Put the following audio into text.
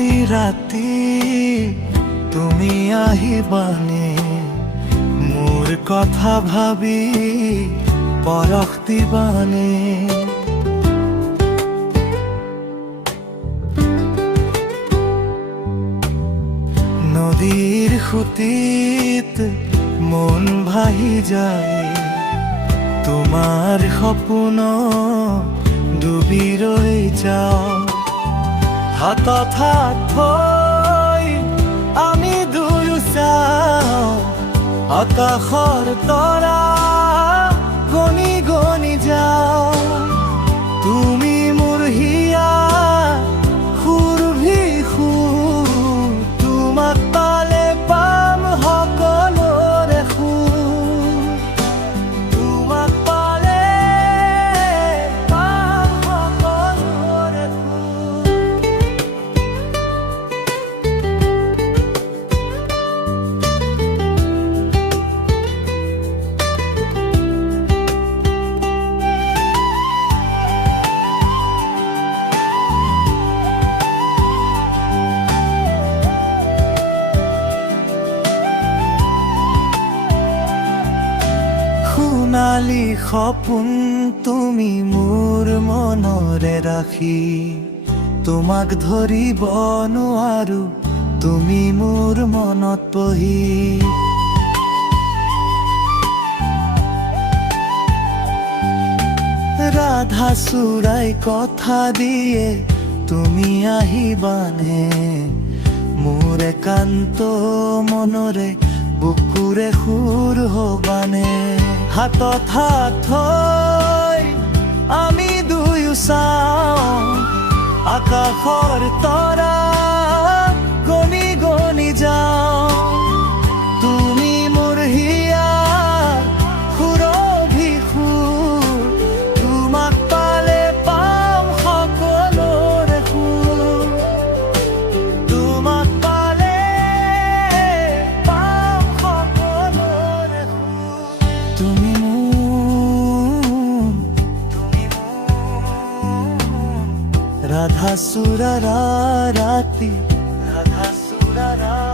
কালি ৰাতি তুমি আহিবানে মোৰ কথা ভাবি পৰখ দিবানে নদীৰ সুঁতিত মন ভাহি যায় তোমাৰ সপোন ডুবি ৰৈ যাওঁ হাতত হাত থৈ আমি দুয়ো চাওঁ আকাশৰ তৰা গণি গণি যাওঁ তুমি মোৰ হিয়া সুৰভি সুৰ তোমাক পালে পাম সকলোৰে সুৰ তোমাক পালে পাম সকলোৰে সুৰ সোণালী সপোন তুমি মোৰ মনৰে ৰাখি তোমাক ধৰিব নোৱাৰো তুমি মোৰ মনত বহি ৰাধা চূড়াই কথা দিয়ে তুমি আহিবানে মোৰ একান্ত মনৰে বুকুৰে সুৰ হবানে হাতত হাত থৈ আমি দুয়ো চাওঁ আকাশৰ তৰা গণি গণি যাওঁ তুমি মোৰ হিয়া সুৰভি সুৰ তোমাক পালে পাম সকলোৰে সুৰ তোমাক পালে পাম সকলোৰে সুৰ তুমি ৰাধা চূড়াৰা ৰাতি ৰাধা চূড়াৰা